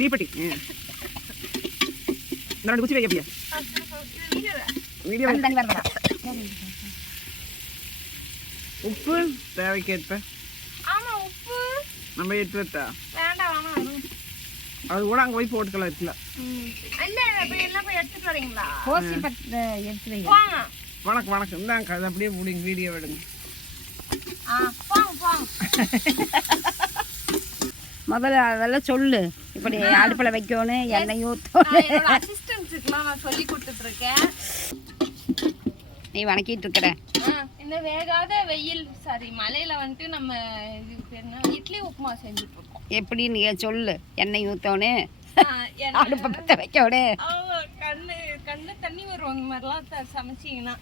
தீப்பெட்டி இந்த குச்சி வைக்க அப்படியா வீடியோ உப்பு தேவைக்கேற்ப நம்ம எடுத்துட்டா அது கூட அங்கே போய் போட்டுக்கலாம் இருக்குல்ல வணக்கம் வணக்கம் இந்தாங்க அது அப்படியே முடிங்க வீடியோ எடுங்க முதல்ல அதெல்லாம் சொல்லு இப்படி அடுப்பில் வைக்கணும் எண்ணெய் ஊற்றணும் அசிஸ்டன்ஸுக்குலாம் நான் சொல்லி கொடுத்துட்ருக்கேன் நீ வணக்கிட்டு இருக்கிற இந்த வேகாத வெயில் சாரி மலையில வந்துட்டு நம்ம இட்லி உப்புமா செஞ்சுட்டு இருக்கோம் எப்படி நீ சொல்லு எண்ணெய் ஊற்றணும் அடுப்பை பற்ற வைக்கணும் கண்ணு தண்ணி வரும் இந்த மாதிரிலாம் சமைச்சிங்கன்னா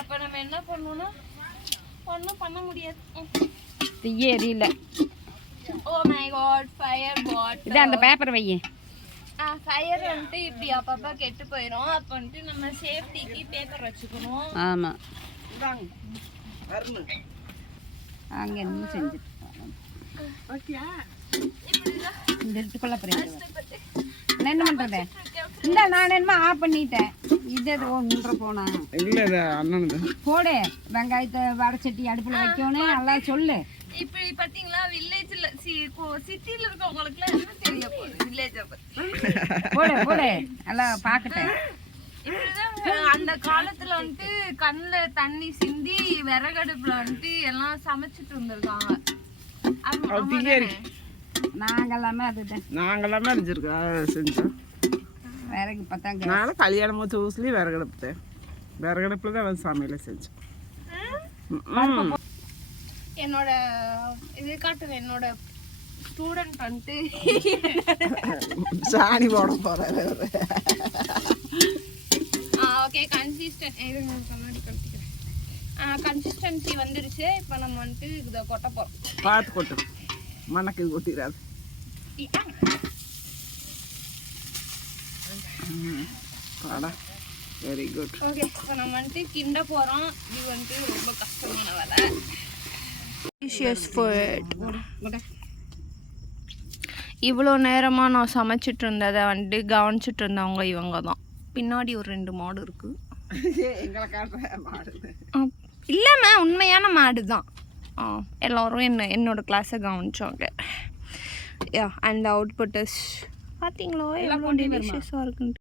அப்போ நம்ம என்ன பண்ணணும்னா ஒன்றும் பண்ண முடியாது தீயே எரியல ஓ மை காட் ஃபயர் பாட் இது அந்த பேப்பர் வையே ஃபயர் வந்துட்டு இப்படி அப்பப்போ கெட்டு போயிடும் அப்போ வந்துட்டு நம்ம சேஃப்டிக்கு பேப்பர் வச்சுக்கணும் ஆமாம் அங்கே என்ன செஞ்சுட்டு இந்த இடத்துக்குள்ள நான் என்ன பண்ணுறது இந்த நான் என்னமோ ஆஃப் பண்ணிட்டேன் இது ஒன்று போனா இல்லை அண்ணன் போடு வெங்காயத்தை வடச்சட்டி அடுப்பில் வைக்கணும் நல்லா சொல்லு இப்படி பாத்தீங்களா வில்லேஜ்ல சிட்டில இருக்கவங்களுக்குலாம் என்ன தெரிய போகுது வில்லேஜ் போடு போடு நல்லா பார்க்கட்டேன் இப்படிதான் அந்த காலத்துல வந்துட்டு கண்ணுல தண்ணி சிந்தி விறகடுப்புல வந்துட்டு எல்லாம் சமைச்சிட்டு இருந்திருக்காங்க நாங்கெல்லாமே அதுதான் நாங்கெல்லாமே அரிஞ்சிருக்கா செஞ்சோம் விறகு பார்த்தாங்க நான் கல்யாணம் மூச்சு ஊசிலையும் விறகடுப்புல தான் வந்து சமையல செஞ்சோம் என்னோட இது காட்டுங்க என்னோட ஸ்டூடெண்ட் வந்துட்டு சாணி போட போறாரு ஓகே கன்சிஸ்டன்சி வந்துருச்சு இப்போ நம்ம வந்துட்டு இதை கொட்ட போகிறோம் பார்த்து கொட்டு மணக்கு கொட்டிடாது வெரி குட் ஓகே இப்போ நம்ம வந்துட்டு கிண்ட போகிறோம் இது வந்துட்டு ரொம்ப கஷ்டமான வேலை இவ்வளோ நேரமாக நான் சமைச்சிட்டு இருந்ததை வந்துட்டு கவனிச்சிட்டு இருந்தவங்க இவங்க தான் பின்னாடி ஒரு 2 மாடு இருக்குது இல்லைம்மா உண்மையான மாடு தான் எல்லோரும் என்னோட கிளாஸை கவனிச்சாங்க அண்ட் அவுட்புட் இஸ் பார்த்தீங்களா எவ்வளோ டெலிஷியஸாக இருக்குன்ட்டு